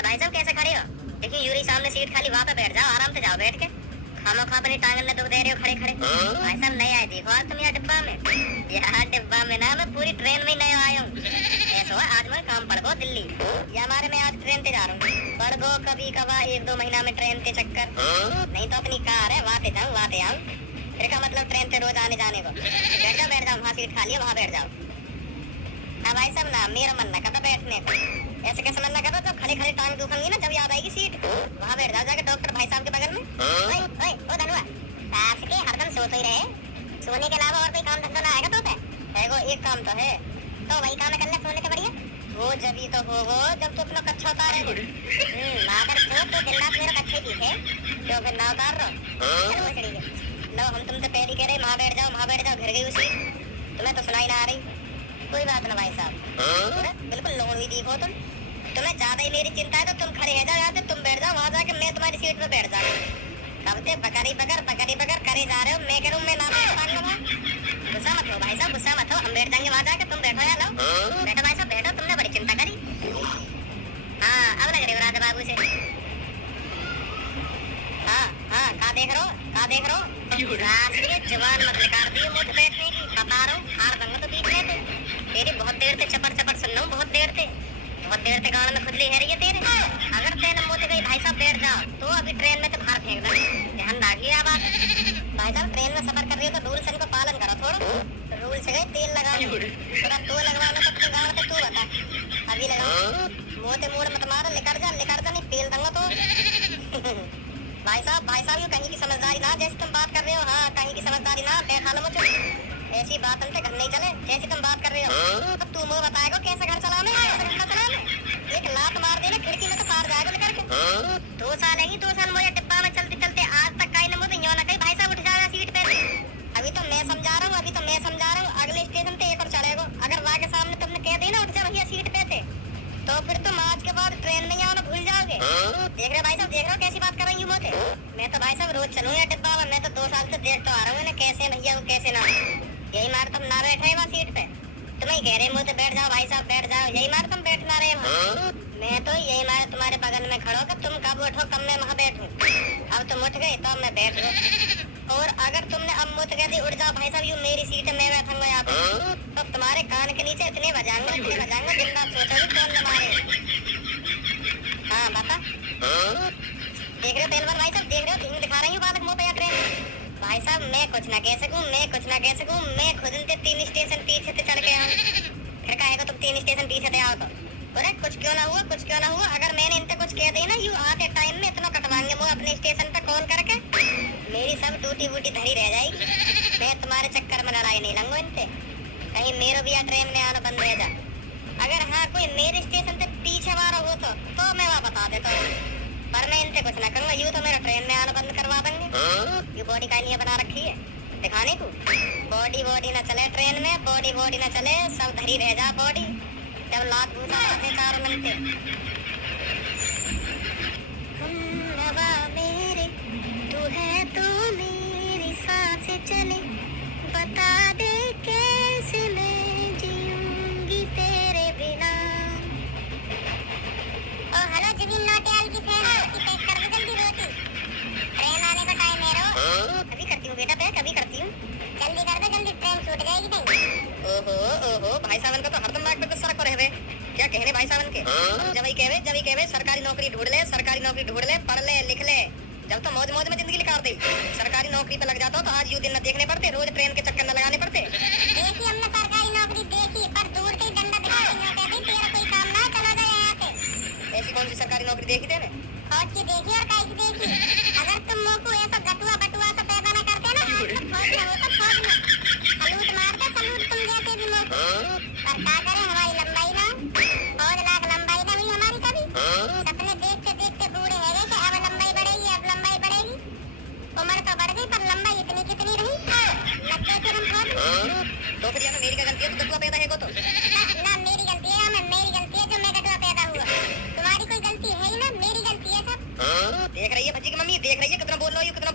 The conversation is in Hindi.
क्या भाई साहब कैसे खड़े हो? देखिए यूरी सामने सीट खाली, वहाँ पे बैठ जाओ, आराम से जाओ बैठ के। खामोखा अपनी टांगन में दुख दे रहे हो खड़े खड़े। भाई साहब नए आए देखो आज तुम यहाँ डिब्बा में। यहाँ डिब्बा में ना, मैं पूरी ट्रेन में ही नया आया हूँ। ऐसा हुआ आज मैं काम पड़ गो दिल्ली, या हमारे मैं आज ट्रेन से जा रहा हूँ। पड़ गो कभी कभार 1-2 महीना में ट्रेन के चक्कर, नहीं तो अपनी कार है वहाँ पे जाऊँ वहाँ पे आऊँ। फिर का मतलब ट्रेन से रोज आने जाने को। बैठ जाओ, वहाँ सीट खाली है वहाँ बैठ जाओ। हाँ भाई साहब ना, मेरा मन ना करता बैठने को। ऐसे कैसे मन ना करता, जब खड़े खड़े टांग दुखेंगी ना, जब याद आएगी सीट, वहाँ बैठ जाओ जाके डॉक्टर भाई साहब के बगल में। ओए ओए ओ धनुआ, सास के हरदम सोते ही रहे, सोने के अलावा और कोई काम धंधा ना आएगा तो पे? देखो एक काम तो है, तो वही काम कर ले सोने के बढ़िया। वो जब ही तो हो जब तो अपना कच्छा उतारे हो। ना कर तो दिन रात मेरा कच्छे दिखे, तो फिर ना उतार रहो। चलो वो चढ़ी गए। लो हम तुमसे पहले कह रहे वहाँ बैठ जाओ, घर गई उसी। तुम्हें तो सुनाई ना आ रही। कोई बात ना भाई साहब, बिल्कुल लोन हुई देखो तुम। तुम्हें ज्यादा ही मेरी चिंता है तो तुम खड़े रह जाओ यहाँ से, तुम बैठ जाओ वहाँ जाके, मैं तुम्हारी सीट पे बैठ जाऊँ। कब से बकरी बकर करे जा रहे हो, मैं करूँ मैं ना बैठूंगा। गुस्सा मत हो भाई साहब, गुस्सा मत हो, हम बैठ जाएंगे वहाँ जाके, तुम बैठो यार। लो बैठो भाई साहब बैठो, तुमने बड़ी चिंता करी। हाँ अब लग रहे हो राजा बाबू से। हाँ कहाँ देख रहे हो? राष्ट्रीय जवान मत निकाल दिए मुझ बैठने की, बता रहा हूँ हार दूंगा तो बीच में थे। तेरी बहुत देर से चपर सुन रहा हूँ, बहुत देर से गाँव में खुजली है रही है तेरे। अगर तेरे मुँह से गई भाई साहब बैठ जाओ तो अभी ट्रेन में तो बाहर फेंक दो। ध्यान रखिए आप भाई साहब, ट्रेन में सफर कर रही हो तो रूल्स इनको पालन करो थोड़ा। रूल से गए तेल लगाने, थोड़ा तो लगवाना तो अपने गाँव से तू बता, अभी लगाओ। मुँह से मूड मत मारो, लिकर जा नहीं पेल दूंगा तो। भाई साहब ये कहीं की समझदारी ना, जैसे तुम बात कर रहे हो। हाँ कहीं की समझदारी ना, बैठा लो मुझे। ऐसी बात हमसे घर नहीं चले जैसे तुम बात कर रहे हो। तो तू मुझे बताएगा कैसे घर चलाने, एक लात मार देना खिड़की में तो पार जाएगा लेकर के। 2 साल है 2 साल मुझे डिब्बा में चलते आज तक कहीं ना मुझे यो ना कहीं भाई साहब उठ जाएगा सीट पे। अभी तो मैं समझा रहा हूँ, अगले स्टेशन पे एक और चढ़ेगा। अगर वहाँ के सामने तुमने कह दी ना उठ जा भैया सीट पे थे, तो फिर तुम आज के बाद ट्रेन नहीं आना भूल जाओगे। देख रहे भाई साहब, देख रहे हो कैसी बात कर रही हूँ मुझे। मैं तो भाई साहब रोज चलूँ या डिब्बा में, मैं तो 2 साल से देख तो आ रहा हूँ कैसे भैया वो कैसे ना। यही मार तुम ना बैठे वहाँ सीट पे, तुम ही कह रहे मुझे बैठ जाओ भाई साहब बैठ जाओ, यही मार तुम बैठ ना रहे वहाँ। मैं तो यही मार तुम्हारे बगल में खड़ो कि तुम कब उठो कब मैं वहाँ बैठूँ। अब तुम उठ गए तो मैं बैठ गई, और अगर तुमने अब मुझे कह दी उठ जाओ भाई साहब, यू मेरी सीट है मैं बैठूंगा यहाँ पे, तो तुम्हारे कान के नीचे इतने बजाऊंगा दिन रात सोचोगे कौन दबाए। हाँ बता, देख रहे हो पहलवान भाई साहब, देख रहे हो धीमे दिखा रही हूँ बालक मुँह पे या ट्रेन। भाई साहब मैं कुछ ना कह सकूँ, मैं खुद इनसे 3 स्टेशन पीछे से चढ़ के आऊँ। फिर कहेगा तुम 3 स्टेशन पीछे से आओ तो अरे कुछ क्यों ना हुआ। अगर मैंने इनसे कुछ कह दी ना, यू आते टाइम में इतना कटवाएंगे मुझे अपने स्टेशन पे कॉल करके, मेरी सब टूटी फूटी धरी रह जाएगी। मैं तुम्हारे चक्कर में लड़ाई नहीं लूंगा इनसे, कहीं मेरे भी ट्रेन में आना बंद रह जा। अगर हाँ कोई मेरे स्टेशन से पीछे वाला हो तो मैं वहाँ बता देता हूँ, पर मैं इनसे कुछ ना करूँगा। यू तो मेरा ट्रेन में आना बंद करवा देंगे। यू बॉडी का नहीं बना रखी है दिखाने को, बॉडी ना चले ट्रेन में, बॉडी ना चले, सब धरी रह जा बॉडी, जब लात भूसा आते 4 मिनटे। मेरे तू है तो मेरी सांसें चले, बता दे कैसे मैं जीऊंगी तेरे बिना। ओ हेलो जमीन नौटियाल की फैन, पैक कर दो जल्दी रोटी, ट्रेन आने का टाइम है। रो अभी करती हूँ बेटा, पैक अभी करती हूँ, जल्दी कर दो जल्दी, ट्रेन छूट जाएगी नहीं। ओहो भाई साहब का तो हरदम नाक पे गुस्सा रखो रहे, क्या कहने भाई साहब के। जब ही कहवे सरकारी नौकरी ढूंढ ले, पढ़ ले लिख ले, जब तो मौज में जिंदगी निकाल दे। सरकारी नौकरी पे लग जाता हो तो आज यूं दिन न देखने पड़ते, रोज ट्रेन के चक्कर न लगाने पड़ते। देखी हमने सरकारी नौकरी देखी, पर दूर से डंडा दिखा के कहती तेरा कोई काम ना, चला जा यहाँ पे। ऐसी कौन सी सरकारी नौकरी देखी तेने? फौज की देखी और काई की देखी। अगर तुम मुँह को ऐसा गटुआ बटुआ सा पैदा न करते ना, तो फौज में होता, फौज में सलूट मारते, सलूट तुम जैसे भी मुँह को। पर क्या करें हमारी लंबाई ना, 100 लाख लंबाई ना हुई हमारी कभी। सपने देखते बूढ़े हो गए कि अब लंबाई बढ़ेगी। उम्र तो बढ़ गई पर लंबाई इतनी कितनी रही, लग गए फिर हम फौज। तो फिर मेरी क्या गलती है, तो गटुआ पैदा है तो ना मेरी गलती है, मेरी गलती है जो मैं गटुआ पैदा हुआ। तुम्हारी कोई गलती है ही ना, मेरी गलती है सब। देख रही है बच्ची की मम्मी, देख रही है कितना बोल रही हो, कितना